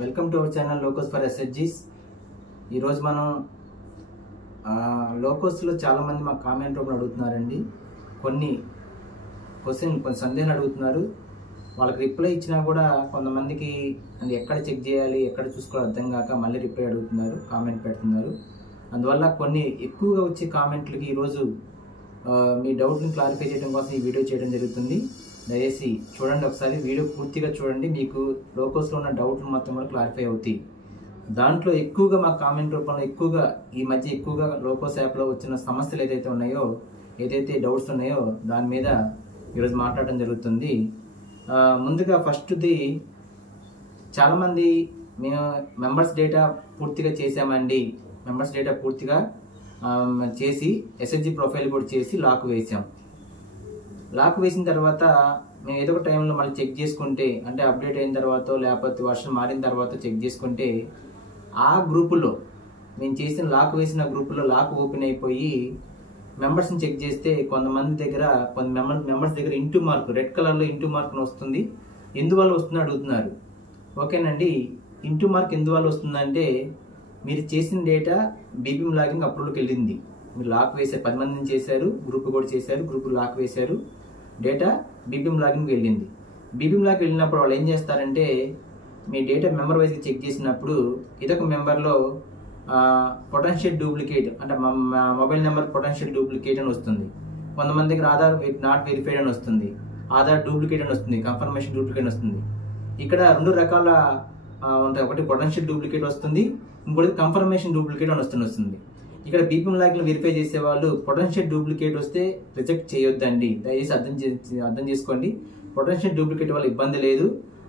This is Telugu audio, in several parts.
Welcome to our channel LokOS for ఎస్హెచ్జీస్. ఈరోజు మనం లోకోస్లో చాలామంది మాకు కామెంట్ రూపంలో అడుగుతున్నారండి. కొన్ని సందేహాలు అడుగుతున్నారు. వాళ్ళకి రిప్లై ఇచ్చినా కూడా కొంతమందికి అది ఎక్కడ చెక్ చేయాలి, ఎక్కడ చూసుకోవాలి అర్థం కాక మళ్ళీ రిప్లై అడుగుతున్నారు, కామెంట్ పెడుతున్నారు. అందువల్ల కొన్ని ఎక్కువగా వచ్చే కామెంట్లకి ఈరోజు మీ డౌట్ని క్లారిఫై చేయడం కోసం ఈ వీడియో చేయడం జరుగుతుంది. దయచేసి చూడండి, ఒకసారి వీడియో పూర్తిగా చూడండి. మీకు లోకోస్లో ఉన్న డౌట్లు మొత్తం కూడా క్లారిఫై అవుతాయి. దాంట్లో ఎక్కువగా మా కామెంట్ రూపంలో ఈ మధ్య ఎక్కువగా లోకోస్ యాప్లో వచ్చిన సమస్యలు ఏదైతే ఉన్నాయో, ఏదైతే డౌట్స్ ఉన్నాయో దాని మీద ఈరోజు మాట్లాడడం జరుగుతుంది. ముందుగా ఫస్ట్ది, చాలామంది మేము మెంబర్స్ డేటా పూర్తిగా చేసామండి, మెంబర్స్ డేటా పూర్తిగా చేసి ఎస్హెచ్జీ ప్రొఫైల్ కూడా చేసి లాక్ వేసాం. లాక్ వేసిన తర్వాత మేము ఏదో ఒక టైంలో మళ్ళీ చెక్ చేసుకుంటే, అంటే అప్డేట్ అయిన తర్వాత లేకపోతే వర్షన్ మారిన తర్వాత చెక్ చేసుకుంటే, ఆ గ్రూపులో మేము చేసిన లాక్ వేసిన గ్రూపులో లాక్ ఓపెన్ అయిపోయి మెంబర్స్ని చెక్ చేస్తే కొంతమంది దగ్గర మెంబర్స్ దగ్గర ఇంటూ మార్క్, రెడ్ కలర్లో ఇంటూ మార్క్ వస్తుంది. ఎందువల్ల వస్తుందో అడుగుతున్నారు. ఓకేనండి, ఇంటూ మార్క్ ఎందువల్ల వస్తుందంటే, మీరు చేసిన డేటా బీపీఎం లాగిన్ అప్రూవ్లోకి వెళ్ళింది. మీరు లాక్ వేసారు, 10 మందిని చేశారు, గ్రూప్ కూడా చేశారు, గ్రూప్ లాక్ వేశారు, డేటా బీపీఎం లాగిన్కి వెళ్ళింది. బీపీఎం లాక్ వెళ్ళినప్పుడు వాళ్ళు ఏం చేస్తారంటే, మీ డేటా మెంబర్ వైజ్గా చెక్ చేసినప్పుడు ఇదొక మెంబర్లో పొటెన్షియల్ డూప్లికేట్, అంటే మొబైల్ నెంబర్ పొటెన్షియల్ డూప్లికేట్ అని వస్తుంది. కొంతమంది దగ్గర ఆధార్ నాట్ వెరిఫైడ్ అని వస్తుంది, ఆధార్ డూప్లికేట్ అని వస్తుంది, కన్ఫర్మేషన్ డూప్లికేట్ అని వస్తుంది. ఇక్కడ 2 రకాల ఉంటాయి. ఒకటి పొటెన్షియల్ డూప్లికేట్ వస్తుంది, ఇంకోటి కన్ఫర్మేషన్ డూప్లికేట్ అని వస్తుంది. ఇక్కడ బీపీఎం లాగిన్ వెరిఫై చేసే వాళ్ళు పొటెన్షియల్ డూప్లికేట్ వస్తే రిజెక్ట్ చేయొద్దండి. దయచేసి అర్థం చేసుకోండి. పొటెన్షియల్ డూప్లికేట్ వల్ల ఇబ్బంది లేదు.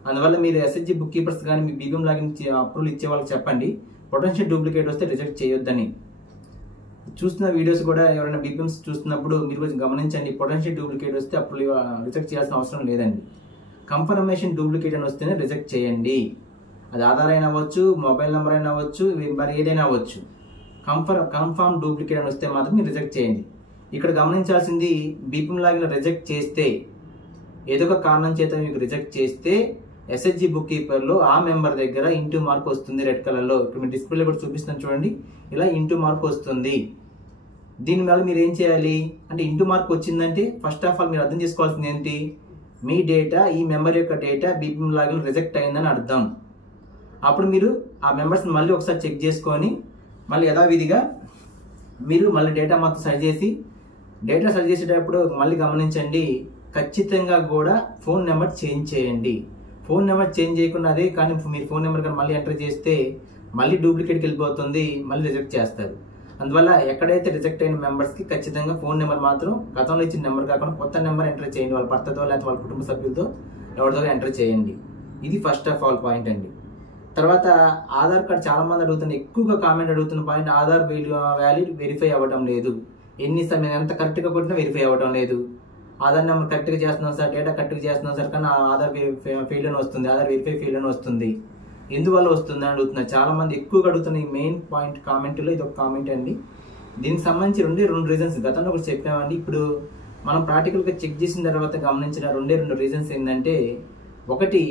అందువల్ల మీరు ఎస్హెచ్జీ బుక్ కీపర్స్ కానీ మీ బీపీఎం లాగిన్ అప్రూవల్ ఇచ్చే వాళ్ళకి చెప్పండి, పొటెన్షియల్ డూప్లికేట్ వస్తే రిజెక్ట్ చేయొద్దని. చూస్తున్న వీడియోస్ కూడా ఎవరైనా బీపీఎంస్ చూస్తున్నప్పుడు మీరు కొంచెం గమనించండి. పొటెన్షియల్ డూప్లికేట్ వస్తే అప్పుడు రిజెక్ట్ చేయాల్సిన అవసరం లేదండి. కన్ఫర్మేషన్ డూప్లికేట్ అని వస్తేనే రిజెక్ట్ చేయండి. అది ఆధార్ అయినా అవ్వచ్చు, మొబైల్ నెంబర్ అయినా అవ్వచ్చు, మరి ఏదైనా అవ్వచ్చు. కన్ఫర్మ్ డూప్లికేట్ అని వస్తే మాత్రం మీరు రిజెక్ట్ చేయండి. ఇక్కడ గమనించాల్సింది, బీపీఎం లాగిన్ రిజెక్ట్ చేస్తే, ఏదో ఒక కారణం చేత మీకు రిజెక్ట్ చేస్తే ఎస్హెచ్జీ బుక్ కీపర్లో ఆ మెంబర్ దగ్గర ఇంటూ మార్క్ వస్తుంది రెడ్ కలర్లో. ఇక్కడ మీ డిస్ప్లేలో కూడా చూపిస్తాను చూడండి, ఇలా ఇంటూ మార్క్ వస్తుంది. దీనివల్ల మీరు ఏం చేయాలి అంటే, ఇంటూ మార్క్ వచ్చిందంటే ఫస్ట్ ఆఫ్ ఆల్ మీరు అర్థం చేసుకోవాల్సింది ఏంటి, మీ డేటా, ఈ మెంబర్ యొక్క డేటా బీపీఎం లాగిన్ రిజెక్ట్ అయిందని అర్థం. అప్పుడు మీరు ఆ మెంబర్స్ని మళ్ళీ ఒకసారి చెక్ చేసుకొని మళ్ళీ యథావిధిగా మీరు మళ్ళీ డేటా మొత్తం సరి చేసేటప్పుడు మళ్ళీ గమనించండి, ఖచ్చితంగా కూడా ఫోన్ నెంబర్ చేంజ్ చేయండి. ఫోన్ నెంబర్ చేంజ్ చేయకుండా అదే కానీ మీరు ఫోన్ నెంబర్ కానీ మళ్ళీ ఎంటర్ చేస్తే మళ్ళీ డూప్లికేట్కి వెళ్ళిపోతుంది, మళ్ళీ రిజెక్ట్ చేస్తారు. అందువల్ల ఎక్కడైతే రిజెక్ట్ అయిన మెంబర్స్కి ఖచ్చితంగా ఫోన్ నెంబర్ మాత్రం గతంలో ఇచ్చిన నెంబర్ కాకుండా కొత్త నెంబర్ ఎంటర్ చేయండి. వాళ్ళ భర్తతో లేకపోతే వాళ్ళ కుటుంబ సభ్యులతో ఎవరితో ఎంటర్ చేయండి. ఇది ఫస్ట్ ఆఫ్ ఆల్ పాయింట్ అండి. తర్వాత ఆధార్ కార్డ్ చాలా మంది అడుగుతున్న, ఎక్కువగా కామెంట్ అడుగుతున్న పాయింట్, ఆధార్ వ్యాలిడ్ వెరిఫై అవ్వడం లేదు. ఎన్ని సమయం ఎంత కరెక్ట్గా కొట్టినా వెరిఫై అవ్వడం లేదు. ఆధార్ నెంబర్ కరెక్ట్గా చేస్తున్నాం సార్, డేటా కరెక్ట్గా చేస్తున్నాం సార్, కానీ ఆధార్ ఫెయిల్ అని వస్తుంది, ఆధార్ వెరిఫై ఫెయిల్ అని వస్తుంది. ఎందువల్ల వస్తుంది అని అడుగుతున్నారు చాలా మంది. ఎక్కువగా అడుగుతున్న ఈ మెయిన్ పాయింట్ కామెంట్లో ఇది ఒక కామెంట్ అండి. దీనికి సంబంధించి రెండు రీజన్స్ గతంలో కూడా చెప్పామండి. ఇప్పుడు మనం ప్రాక్టికల్గా చెక్ చేసిన తర్వాత గమనించిన రెండు రీజన్స్ ఏంటంటే, ఒకటి,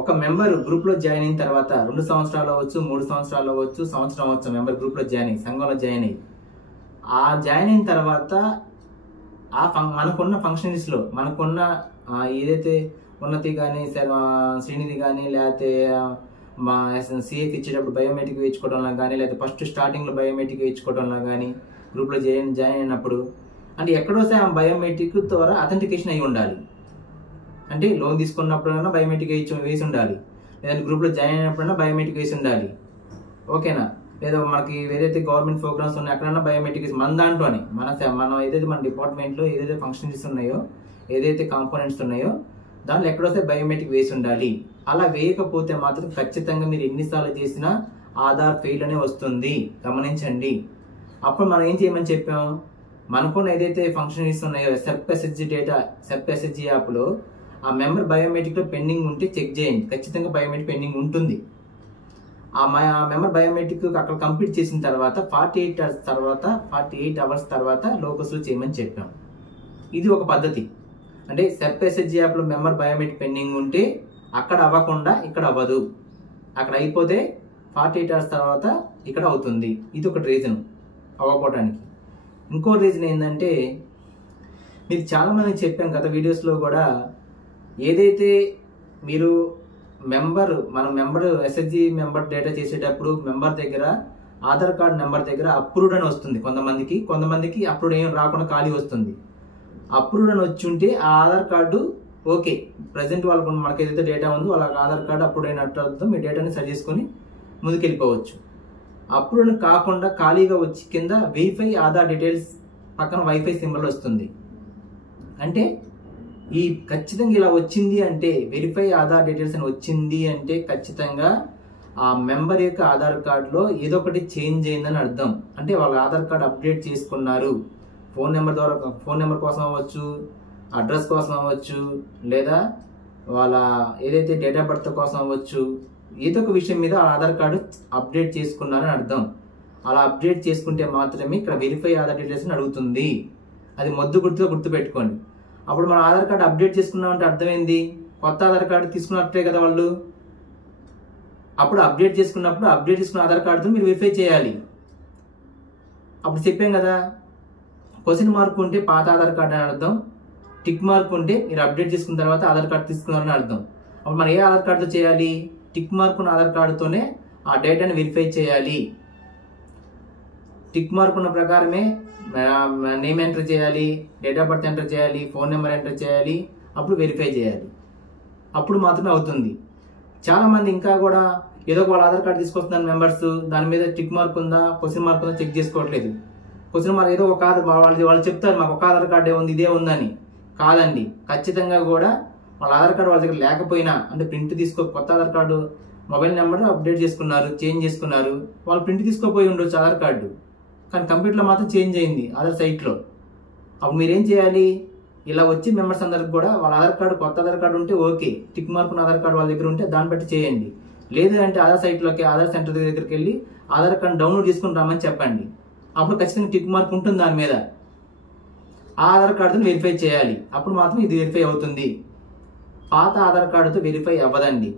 ఒక మెంబర్ గ్రూప్లో జాయిన్ అయిన తర్వాత 2 సంవత్సరాలు అవ్వచ్చు, 3 సంవత్సరాలు అవ్వచ్చు, సంవత్సరం అవ్వచ్చు, మెంబర్ గ్రూప్లో జాయిన్ అయ్యి, సంఘంలో జాయిన్ అయ్యి, ఆ జాయిన్ అయిన తర్వాత మనకున్న ఫంక్షనరీస్లో మనకున్న ఏదైతే ఉన్నతి కానీ, శ్రీనిధి కానీ, లేకపోతే మా సిఏకి ఇచ్చేటప్పుడు బయోమెట్రిక్ వేయించుకోవడంలో కానీ, లేకపోతే ఫస్ట్ స్టార్టింగ్లో బయోమెట్రిక్ వేయించుకోవడంలో కానీ, గ్రూప్లో జాయిన్ అయినప్పుడు అంటే ఎక్కడో బయోమెట్రిక్ ద్వారా అథెంటికేషన్ అయి ఉండాలి. అంటే లోన్ తీసుకున్నప్పుడైనా బయోమెట్రిక్ వేసి ఉండాలి, లేదంటే గ్రూప్లో జాయిన్ అయినప్పుడైనా బయోమెట్రిక్ వేసి ఉండాలి. ఓకేనా? లేదా మనకి ఏదైతే గవర్నమెంట్ ప్రోగ్రామ్స్ ఉన్నాయో అక్కడైనా బయోమెట్రిక్ వేసి, మన దాంట్లోనే మనం ఏదైతే మన డిపార్ట్మెంట్లో ఏదైతే ఫంక్షనరీస్ ఉన్నాయో, ఏదైతే కాంపోనెంట్స్ ఉన్నాయో దాంట్లో ఎక్కడొస్తే బయోమెట్రిక్ వేసి ఉండాలి. అలా వేయకపోతే మాత్రం ఖచ్చితంగా మీరు ఎన్నిసార్లు చేసినా ఆధార్ ఫెయిల్ అనే వస్తుంది, గమనించండి. అప్పుడు మనం ఏం చేయమని చెప్పాం, మనకున్న ఏదైతే ఫంక్షనరీస్ ఉన్నాయో SERP SHG data, SERP SHG యాప్లో ఆ మెంబర్ బయోమెట్రిక్లో పెండింగ్ ఉంటే చెక్ చేయండి. ఖచ్చితంగా బయోమెట్రిక్ పెండింగ్ ఉంటుంది. ఆ మెంబర్ బయోమెట్రిక్ అక్కడ కంప్లీట్ చేసిన తర్వాత 48 అవర్స్ తర్వాత లోకస్లో చేయమని చెప్పాం. ఇది ఒక పద్ధతి. అంటే సెర్ప్ ఎస్హెచ్జీ యాప్లో మెంబర్ బయోమెట్రిక్ పెండింగ్ ఉంటే అక్కడ అవ్వకుండా ఇక్కడ అవ్వదు. అక్కడ అయిపోతే 48 hours తర్వాత ఇక్కడ అవుతుంది. ఇది ఒకటి రీజన్ అవ్వకపోవడానికి. ఇంకో రీజన్ ఏంటంటే, మీకు చాలామంది చెప్పాం గత వీడియోస్లో కూడా, ఏదైతే మీరు మన మెంబర్ ఎస్హెచ్జి మెంబర్ డేటా చేసేటప్పుడు మెంబర్ దగ్గర ఆధార్ కార్డ్ నెంబర్ దగ్గర అప్రూవ్డ్ అని వస్తుంది కొంతమందికి అప్రూవ్డ్ ఏం రాకుండా ఖాళీ వస్తుంది. అప్రూవ్డ్ అని వచ్చి ఉంటే ఆ ఆధార్ కార్డు ఓకే, ప్రజెంట్ వాళ్ళకు మనకి ఏదైతే డేటా ఉందో వాళ్ళకి ఆధార్ కార్డు అప్రూవ్డ్ అయినట్టు అవుతుందో మీ డేటాని సరి చేసుకొని ముందుకెళ్ళిపోవచ్చు. అప్రూవ్డ్ కాకుండా ఖాళీగా వచ్చి కింద వెరిఫై ఆధార్ డీటెయిల్స్ పక్కన వైఫై సింబల్ వస్తుంది. అంటే ఈ ఖచ్చితంగా ఇలా వచ్చింది అంటే, వెరిఫై ఆధార్ డీటెయిల్స్ అని వచ్చింది అంటే ఖచ్చితంగా ఆ మెంబర్ యొక్క ఆధార్ కార్డులో ఏదో ఒకటి చేంజ్ అయిందని అర్థం. అంటే వాళ్ళ ఆధార్ కార్డు అప్డేట్ చేసుకున్నారు. ఫోన్ నెంబర్ కోసం అవ్వచ్చు, అడ్రస్ కోసం అవ్వచ్చు, లేదా వాళ్ళ ఏదైతే డేట్ ఆఫ్ బర్త్ కోసం అవ్వచ్చు, ఏదో ఒక విషయం మీద ఆధార్ కార్డు అప్డేట్ చేసుకున్నారని అర్థం. అలా అప్డేట్ చేసుకుంటే మాత్రమే ఇక్కడ వెరిఫై ఆధార్ డీటెయిల్స్ అని అడుగుతుంది. అది గుర్తుపెట్టుకోండి. అప్పుడు మన ఆధార్ కార్డు అప్డేట్ చేసుకున్నామంటే అర్థమైంది, కొత్త ఆధార్ కార్డు తీసుకున్నట్టే కదా వాళ్ళు. అప్పుడు అప్డేట్ చేసుకున్న ఆధార్ కార్డుతో మీరు వెరిఫై చేయాలి. అప్పుడు చెప్పాం కదా, క్వశ్చన్ మార్క్ ఉంటే పాత ఆధార్ కార్డు అని అర్థం, టిక్ మార్క్ ఉంటే మీరు అప్డేట్ చేసుకున్న తర్వాత ఆధార్ కార్డు తీసుకున్నారని అర్థం. అప్పుడు మనం ఏ ఆధార్ కార్డుతో చేయాలి? టిక్ మార్క్ ఉన్న ఆధార్ కార్డుతోనే ఆ డేటాని వెరిఫై చేయాలి. టిక్ మార్క్ ఉన్న ప్రకారమే నేమ్ ఎంటర్ చేయాలి, డేట్ ఆఫ్ బర్త్ ఎంటర్ చేయాలి, ఫోన్ నెంబర్ ఎంటర్ చేయాలి, అప్పుడు వెరిఫై చేయాలి. అప్పుడు మాత్రమే అవుతుంది. చాలామంది ఇంకా కూడా ఏదో ఒక వాళ్ళ ఆధార్ కార్డు తీసుకొస్తున్నారు మెంబర్స్, దాని మీద టిక్ మార్క్ ఉందా, క్వశ్చన్ మార్క్ ఉందా చెక్ చేసుకోవట్లేదు. క్వశ్చన్ మార్క్ ఏదో ఒక వాళ్ళు చెప్తారు మాకు ఒక ఆధార్ కార్డే ఉంది, ఇదే ఉందని. కాదండి, ఖచ్చితంగా కూడా వాళ్ళ ఆధార్ కార్డు వాళ్ళ దగ్గర లేకపోయినా, అంటే ప్రింట్ కొత్త Aadhaar card mobile number update చేసుకున్నారు, చేంజ్ చేసుకున్నారు, వాళ్ళు ప్రింట్ తీసుకోపోయి ఉండొచ్చు ఆధార్ కార్డు, కానీ కంప్యూటర్లో మాత్రం చేంజ్ అయింది ఆధార్ సైట్లో. అప్పుడు మీరేం చేయాలి? ఇలా వచ్చి మెంబర్స్ అందరికి కూడా వాళ్ళ ఆధార్ కార్డు కొత్త ఆధార్ కార్డు ఉంటే ఓకే, టిక్ మార్క్ ఉన్న ఆధార్ కార్డు వాళ్ళ దగ్గర ఉంటే దాన్ని బట్టి చేయండి. లేదు అంటే ఆధార్ సైట్లోకి ఆధార్ సెంటర్ దగ్గరికి వెళ్ళి ఆధార్ కార్డు డౌన్లోడ్ చేసుకుని రమ్మని చెప్పండి. అప్పుడు ఖచ్చితంగా టిక్ మార్క్ ఉంటుంది దాని మీద. ఆ ఆధార్ కార్డుతో వెరిఫై చేయాలి, అప్పుడు మాత్రం ఇది వెరిఫై అవుతుంది. పాత ఆధార్ కార్డుతో వెరిఫై అవ్వదండి.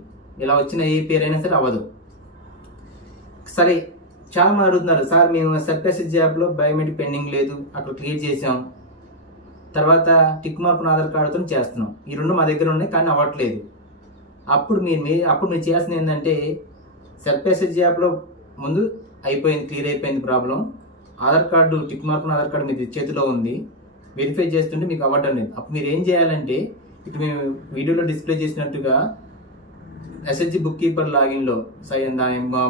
ఇలా వచ్చిన ఏ పేరైనా సరే అవ్వదు. సరే, చాలా మంది అడుగుతున్నారు, సార్ మేము సెర్పేసెస్ యాప్లో బయోమెట్రిక్ పెండింగ్ లేదు, అక్కడ క్లియర్ చేసాం, తర్వాత టిక్ మార్క్ ఆధార్ కార్డుతో చేస్తున్నాం, ఈ రెండు మా దగ్గర ఉన్నాయి కానీ అవ్వట్లేదు. అప్పుడు మీరు చేయాల్సింది ఏంటంటే, సెర్పేసెస్ యాప్లో ముందు క్లియర్ అయిపోయింది problem, Aadhaar card tick mark Aadhaar card మీ చేతిలో ఉంది, వెరిఫై చేస్తుంటే మీకు అవ్వడం లేదు. అప్పుడు మీరు ఏం చేయాలంటే, ఇప్పుడు మేము వీడియోలో డిస్ప్లే చేసినట్టుగా ఎస్హెచ్జి బుక్ కీపర్ లాగిన్లో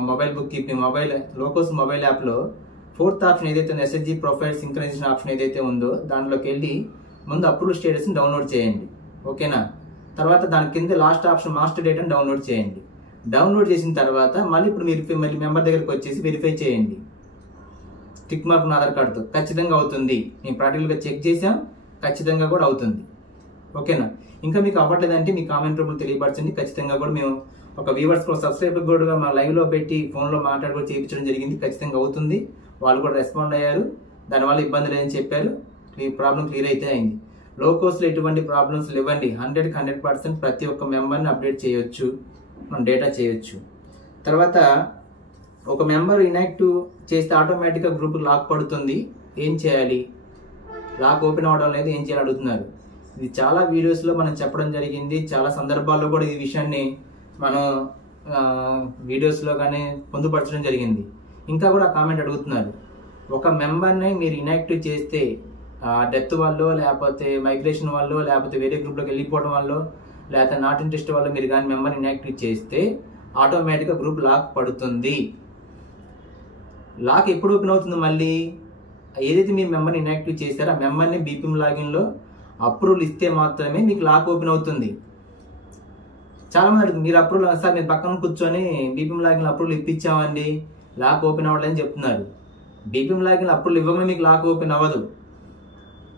mobile book keeping LokOS mobile యాప్లో 4th ఆప్షన్ ఏదైతే ఎస్హెచ్జి ప్రొఫైల్ సింక్రనైజేషన్ ఆప్షన్ ఏదైతే ఉందో దాంట్లోకి వెళ్ళి ముందు అప్రూవల్ స్టేటస్ని డౌన్లోడ్ చేయండి. ఓకేనా? తర్వాత దాని కింద లాస్ట్ ఆప్షన్ మాస్టర్ డేటాని డౌన్లోడ్ చేయండి. డౌన్లోడ్ చేసిన తర్వాత మళ్ళీ ఇప్పుడు మీరు మళ్ళీ మెంబర్ దగ్గరికి వచ్చేసి వెరిఫై చేయండి. టిక్ మార్క్ ఆధార్ కార్డుతో ఖచ్చితంగా అవుతుంది. మేము ప్రాక్టికల్గా చెక్ చేసాం, ఖచ్చితంగా కూడా అవుతుంది. ఓకేనా? ఇంకా మీకు అవ్వట్లేదంటే మీ కామెంట్ రూపంలో తెలియపరచండి. ఖచ్చితంగా కూడా మేము ఒక వ్యూవర్స్ కూడా సబ్స్క్రైబర్ కూడా మా లైవ్లో పెట్టి ఫోన్లో మాట్లాడుకొని చేయించడం జరిగింది. ఖచ్చితంగా అవుతుంది. వాళ్ళు కూడా రెస్పాండ్ అయ్యారు, దానివల్ల ఇబ్బంది లేదని చెప్పారు. ఈ ప్రాబ్లం క్లియర్ అయితే అయింది. లోకోస్లో ఎటువంటి ప్రాబ్లమ్స్ లేవండి. 100% ప్రతి ఒక్క మెంబర్ని అప్డేట్ చేయొచ్చు, మనం డేటా చేయొచ్చు. తర్వాత ఒక మెంబర్ ఇన్యాక్టివ్ చేస్తే ఆటోమేటిక్గా గ్రూప్ లాక్ పడుతుంది, ఏం చేయాలి? లాక్ ఓపెన్ అవడం లేదు, ఏం చేయాలి అడుగుతున్నారు. ఇది చాలా వీడియోస్లో మనం చెప్పడం జరిగింది, చాలా సందర్భాల్లో కూడా ఈ విషయాన్ని మనం వీడియోస్లో కానీ పొందుపరచడం జరిగింది. ఇంకా కూడా కామెంట్ అడుగుతున్నారు, ఒక మెంబర్ని మీరు ఇన్యాక్టివ్ చేస్తే డెత్ వల్ల, లేకపోతే మైగ్రేషన్ వల్ల, లేకపోతే వేరే గ్రూప్లోకి వెళ్ళిపోవడం వల్ల, లేకపోతే నాట్ ఇంట్రెస్ట్ వల్ల మీరు కానీ మెంబర్ని ఇన్యాక్టివ్ చేస్తే ఆటోమేటిక్గా గ్రూప్ లాక్ పడుతుంది. లాక్ ఎప్పుడు ఓపెన్ అవుతుంది? మళ్ళీ ఏదైతే మీరు మెంబర్ని ఇన్యాక్టివ్ చేస్తారో ఆ మెంబర్ని బీపీఎం లాగిన్లో అప్రూవల్ ఇస్తే మాత్రమే మీకు లాక్ ఓపెన్ అవుతుంది. చాలా మంది అడుగుతుంది, మీరు అప్రూవల్ సార్ మీరు పక్కన కూర్చొని బీపీఎం లాగిన్ అప్రూవల్ ఇప్పించామండి, లాక్ ఓపెన్ అవ్వలేదని చెప్తున్నారు. బీపీఎం లాగిన్ అప్రూవల్ ఇవ్వగానే మీకు లాక్ ఓపెన్ అవ్వదు.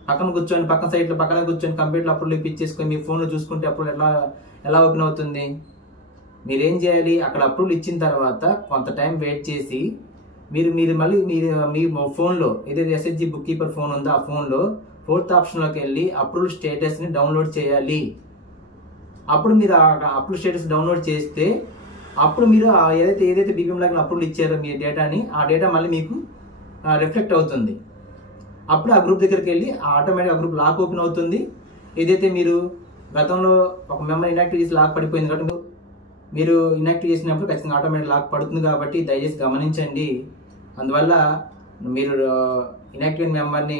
పక్కన కూర్చొని పక్కన సైట్లో పక్కన కూర్చొని కంప్యూటర్లో అప్రూవల్ ఇప్పించేసుకొని మీ ఫోన్లో చూసుకుంటే అప్పుడు ఎలా ఓపెన్ అవుతుంది? మీరేం చేయాలి? అక్కడ అప్రూవల్ ఇచ్చిన తర్వాత కొంత టైం వెయిట్ చేసి మీరు మళ్ళీ మీ ఫోన్లో ఏదైతే ఎస్హెచ్జి బుక్ కీపర్ ఫోన్ ఉందో ఆ ఫోన్లో 4th ఆప్షన్లోకి వెళ్ళి అప్రూవల్ స్టేటస్ని డౌన్లోడ్ చేయాలి. అప్పుడు మీరు అప్లోడ్ స్టేటస్ డౌన్లోడ్ చేస్తే అప్పుడు మీరు ఏదైతే బీపీఎం లాగిన్ అప్రూవల్ ఇచ్చారో మీ డేటాని, ఆ డేటా మళ్ళీ మీకు రిఫ్లెక్ట్ అవుతుంది. అప్పుడు ఆ గ్రూప్ దగ్గరికి వెళ్ళి ఆటోమేటిక్గా ఆ గ్రూప్ లాక్ ఓపెన్ అవుతుంది. ఏదైతే మీరు గతంలో ఒక మెంబర్ ఇన్యాక్టివ్ చేసి లాక్ పడిపోయింది కాబట్టి మీరు ఇన్యాక్టివ్ చేసినప్పుడు ఖచ్చితంగా ఆటోమేటిక్ లాక్ పడుతుంది. కాబట్టి దయచేసి గమనించండి. అందువల్ల మీరు ఇన్యాక్టివ్ మెంబర్ని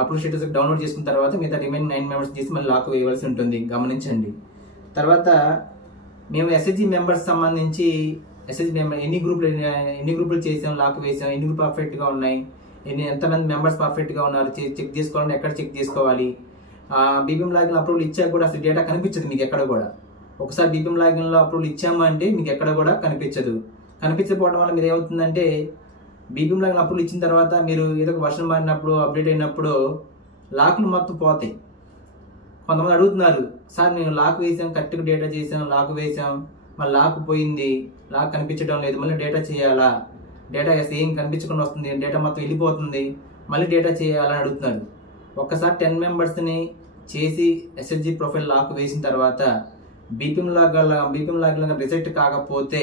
అప్రూవల్ స్టేటస్ డౌన్లోడ్ చేసుకున్న తర్వాత మిగతా రిమైనింగ్ 9 మెంబర్స్ చేసి మళ్ళీ లాక్ వేయవలసి ఉంటుంది. గమనించండి. తర్వాత మేము ఎస్హెచ్జి మెంబర్స్ సంబంధించి ఎస్హెచ్జి మెంబర్ ఎన్ని గ్రూపులు చేసాం, లాక్ వేసాం, ఎన్ని గ్రూప్ పర్ఫెక్ట్గా ఉన్నాయి, ఎంతమంది మెంబర్స్ పర్ఫెక్ట్గా ఉన్నారు చెక్ చేసుకోవాలంటే ఎక్కడ చెక్ చేసుకోవాలి. బీపీఎం లాగిన్ అప్రూవల్ ఇచ్చాక కూడా అసలు డేటా కనిపించదు మీకు ఎక్కడ కూడా. ఒకసారి బీపీఎం లాగిన్లో అప్రూవల్ ఇచ్చాము అంటే మీకు ఎక్కడ కూడా కనిపించదు. కనిపించకపోవడం వల్ల మీరు ఏమవుతుందంటే బీపీఎం లాగిన్ అప్రూవల్ ఇచ్చిన తర్వాత మీరు ఏదో ఒక వర్షన్ మారినప్పుడు అప్డేట్ అయినప్పుడు లాక్లు మొత్తం పోతాయి. కొంతమంది అడుగుతున్నారు, సార్ నేను లాక్ వేసాం, కరెక్ట్గా డేటా చేసాం, లాక్ వేసాం, మళ్ళీ లాక్ పోయింది, లాక్ కనిపించడం లేదు, మళ్ళీ డేటా చేయాలా, డేటా ఏం కనిపించకుండా వస్తుంది, డేటా మొత్తం వెళ్ళిపోతుంది, మళ్ళీ డేటా చేయాలని అడుగుతున్నారు. ఒక్కసారి 10 మెంబర్స్ని చేసి ఎస్హెచ్జి ప్రొఫైల్ లాక్ వేసిన తర్వాత బీపీఎం లాగ్ రిజెక్ట్ కాకపోతే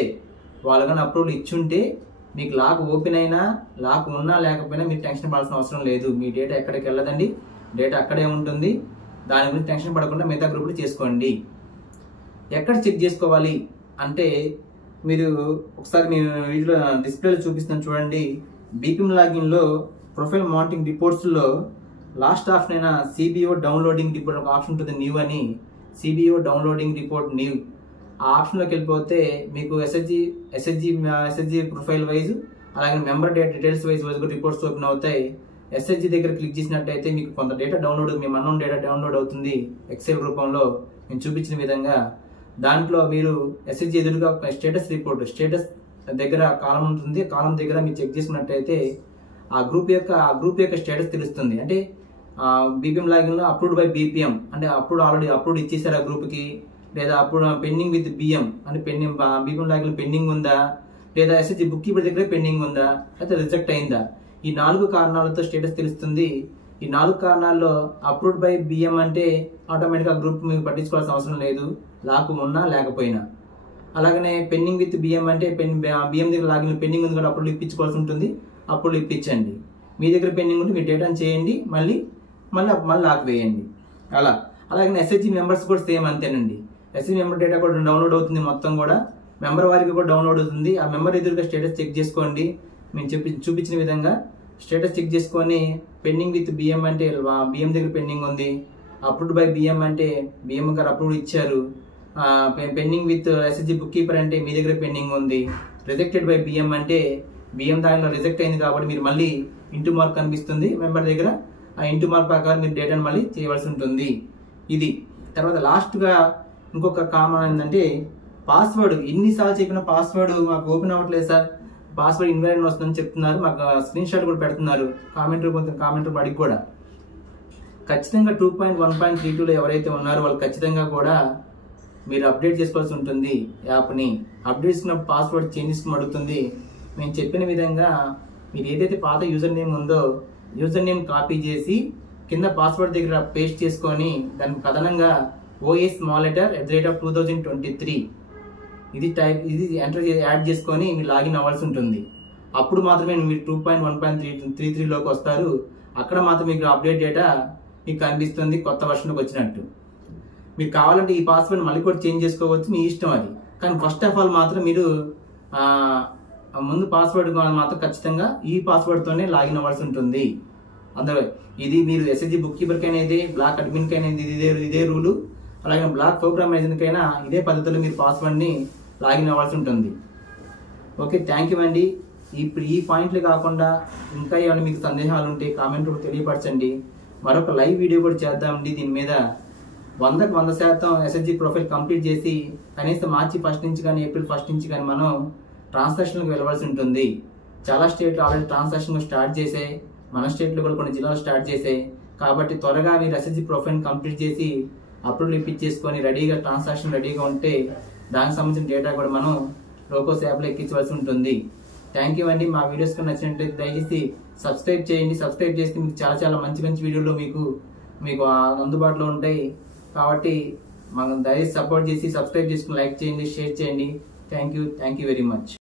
వాళ్ళు కానీ అప్రూవల్ ఇచ్చుంటే మీకు లాక్ ఓపెన్ అయినా లాక్ ఉన్నా లేకపోయినా మీరు టెన్షన్ పడాల్సిన అవసరం లేదు. మీ డేటా ఎక్కడికి వెళ్ళదండి, డేటా అక్కడే ఉంటుంది. దాని గురించి టెన్షన్ పడకుండా మిగతా గ్రూపులు చేసుకోండి. ఎక్కడ చెక్ చేసుకోవాలి అంటే మీరు ఒకసారి మీ వీడియోలో డిస్ప్లేలో చూపిస్తున్నాను చూడండి. బీపీఎం లాగిన్లో ప్రొఫైల్ మానిటరింగ్ రిపోర్ట్స్లో లాస్ట్ ఆప్షన్ అయినా సిబిఓ డౌన్లోడింగ్ రిపోర్ట్ ఒక ఆప్షన్ ఉంటుంది, న్యూ అని. సిబిఓ డౌన్లోడింగ్ రిపోర్ట్ న్యూ ఆ ఆప్షన్లోకి వెళ్ళిపోతే మీకు ఎస్హెచ్జి ప్రొఫైల్ వైజ్ అలాగే మెంబర్ డీటెయిల్స్ వైజ్ కూడా రిపోర్ట్స్ ఓపెన్ అవుతాయి. ఎస్హెచ్జి దగ్గర క్లిక్ చేసినట్టయితే మీకు కొంత డేటా డౌన్లోడ్, మీ అన్నోన్ డేటా డౌన్లోడ్ అవుతుంది ఎక్సెల్ రూపంలో నేను చూపించిన విధంగా. దాంట్లో మీరు ఎస్హెచ్జి ఎదురుగా స్టేటస్ రిపోర్ట్, స్టేటస్ దగ్గర కాలం ఉంటుంది, కాలం దగ్గర మీరు చెక్ చేసుకున్నట్టయితే ఆ గ్రూప్ యొక్క స్టేటస్ తెలుస్తుంది. అంటే బీపీఎం లాగిన్లో అప్రూవ్డ్ బై బీపీఎం అంటే ఆల్రెడీ అప్రూవ్డ్ ఇచ్చేసారు ఆ గ్రూప్కి, లేదా అప్పుడు పెండింగ్ విత్ బిఎం అంటే బీపీఎం లాగిన్లో పెండింగ్ ఉందా, లేదా ఎస్హెచ్జి బుక్ కీపర్ దగ్గర పెండింగ్ ఉందా, అయితే రిజెక్ట్ అయిందా. ఈ 4 కారణాలతో స్టేటస్ తెలుస్తుంది. ఈ 4 కారణాల్లో అప్రూవ్డ్ బై బిఎం అంటే ఆటోమేటిక్గా గ్రూప్ మీకు పట్టించుకోవాల్సిన అవసరం లేదు, లాక్ ఉన్నా లేకపోయినా. అలాగనే పెండింగ్ విత్ బిఎం అంటే బిఎం దగ్గర లాగిన్ పెండింగ్ ఉంది కూడా అప్రూవల్ ఇప్పించుకోవాల్సి ఉంటుంది, అప్రూవల్ ఇప్పించండి. మీ దగ్గర పెండింగ్ ఉంటే మీ డేటాను చేయండి, మళ్ళీ లాక్ వేయండి. అలాగే ఎస్హెచ్జి మెంబర్స్ కూడా సేమ్ అంతేనండి. ఎస్హెచ్జి మెంబర్ డేటా కూడా డౌన్లోడ్ అవుతుంది, మొత్తం కూడా మెంబర్ వారికి కూడా డౌన్లోడ్ అవుతుంది. ఆ మెంబర్ ఎదురుగా స్టేటస్ చెక్ చేసుకోండి. మేము చూపించిన విధంగా స్టేటస్ చెక్ చేసుకొని పెండింగ్ విత్ బిఎం అంటే బిఎం దగ్గర పెండింగ్ ఉంది, అప్రూవ్డ్ బై బిఎం అంటే బిఎం గారు అప్రూవ్ ఇచ్చారు, pending with SHG book keeper అంటే మీ దగ్గర పెండింగ్ ఉంది, రిజెక్టెడ్ బై బిఎం అంటే బిఎం దానిలో రిజెక్ట్ అయింది కాబట్టి మీరు మళ్ళీ ఇంటూ మార్క్ కనిపిస్తుంది మెంబర్ దగ్గర, ఆ ఇంటూ మార్క్ ప్రకారం మీరు డేటాను మళ్ళీ చేయవలసి ఉంటుంది. ఇది తర్వాత లాస్ట్గా ఇంకొక కామన్ ఏంటంటే పాస్వర్డ్. ఎన్నిసార్లు చెప్పిన పాస్వర్డ్ మాకు ఓపెన్ అవ్వట్లేదు సార్, పాస్వర్డ్ ఇన్వాలిడ్ వస్తుందని చెప్తున్నారు, మాకు స్క్రీన్ షాట్ కూడా పెడుతున్నారు కామెంట్ అడిగి కూడా. ఖచ్చితంగా 2.1.32లో ఎవరైతే ఉన్నారో వాళ్ళు ఖచ్చితంగా కూడా మీరు అప్డేట్ చేసుకోవాల్సి ఉంటుంది. యాప్ని అప్డేట్ చేసుకున్నప్పుడు పాస్వర్డ్ చేంజ్ చేసుకుని అడుగుతుంది. మేము చెప్పిన విధంగా మీరు ఏదైతే పాత యూజర్ నేమ్ ఉందో యూజర్ నేమ్ కాపీ చేసి కింద పాస్వర్డ్ దగ్గర పేస్ట్ చేసుకొని దానికి అదనంగా OS స్మాల్ లెటర్ @2023 ఇది యాడ్ చేసుకొని మీరు లాగిన్ అవ్వాల్సి ఉంటుంది. అప్పుడు మాత్రమే మీరు 2.1.33లోకి వస్తారు. అక్కడ మాత్రం మీకు అప్డేట్ డేటా మీకు కనిపిస్తుంది, కొత్త వర్షన్లోకి వచ్చినట్టు. మీకు కావాలంటే ఈ పాస్వర్డ్ మళ్ళీ కూడా చేంజ్ చేసుకోవచ్చు, మీ ఇష్టం అది. కానీ ఫస్ట్ ఆఫ్ ఆల్ మాత్రం మీరు ముందు పాస్వర్డ్ మాత్రం ఖచ్చితంగా ఈ పాస్వర్డ్తోనే లాగిన్ అవ్వాల్సి ఉంటుంది. అందులో ఇది మీరు ఎస్హెచ్జి బుక్ కీపర్కైనా ఇదే, బ్లాక్ అడ్మిన్కైనా ఇదే రూలు, అలాగే బ్లాక్ ప్రోగ్రామ్ ఏజెంట్కైనా ఇదే పద్ధతిలో మీరు పాస్వర్డ్ని లాగిన్ అవ్వాల్సి ఉంటుంది. ఓకే, థ్యాంక్ యూ అండి. ఇప్పుడు ఈ పాయింట్లు కాకుండా ఇంకా ఏమైనా మీకు సందేహాలు ఉంటే కామెంట్ కూడా తెలియపరచండి. మరొక లైవ్ వీడియో కూడా చేద్దామండి. దీని మీద 100% ఎస్హెచ్జి ప్రొఫైల్ కంప్లీట్ చేసి కనీసం మార్చి 1 నుంచి కానీ ఏప్రిల్ 1 నుంచి కానీ మనం ట్రాన్సాక్షన్కి వెళ్ళవలసి ఉంటుంది. చాలా స్టేట్లు ఆల్రెడీ ట్రాన్సాక్షన్ స్టార్ట్ చేసాయి, మన స్టేట్లో కూడా కొన్ని జిల్లాలు స్టార్ట్ చేసాయి. కాబట్టి త్వరగా మీరు ఎస్హెచ్జి ప్రొఫైల్ కంప్లీట్ చేసి అప్రూవల్ ఇప్పించేసుకొని ట్రాన్సాక్షన్ రెడీగా ఉంటే దానికి సంబంధించిన డేటా కూడా మనం లోకోస్ యాప్లో ఎక్కించవలసి ఉంటుంది. థ్యాంక్ యూ అండి. మా వీడియోస్ కన్నా నచ్చినట్లయితే దయచేసి సబ్స్క్రైబ్ చేయండి. సబ్స్క్రైబ్ చేస్తే మీకు చాలా మంచి వీడియోలు మీకు అందుబాటులో ఉంటాయి. కాబట్టి మనం దయచేసి సపోర్ట్ చేసి సబ్స్క్రైబ్ చేసుకుని లైక్ చేయండి, షేర్ చేయండి. Thank you very much.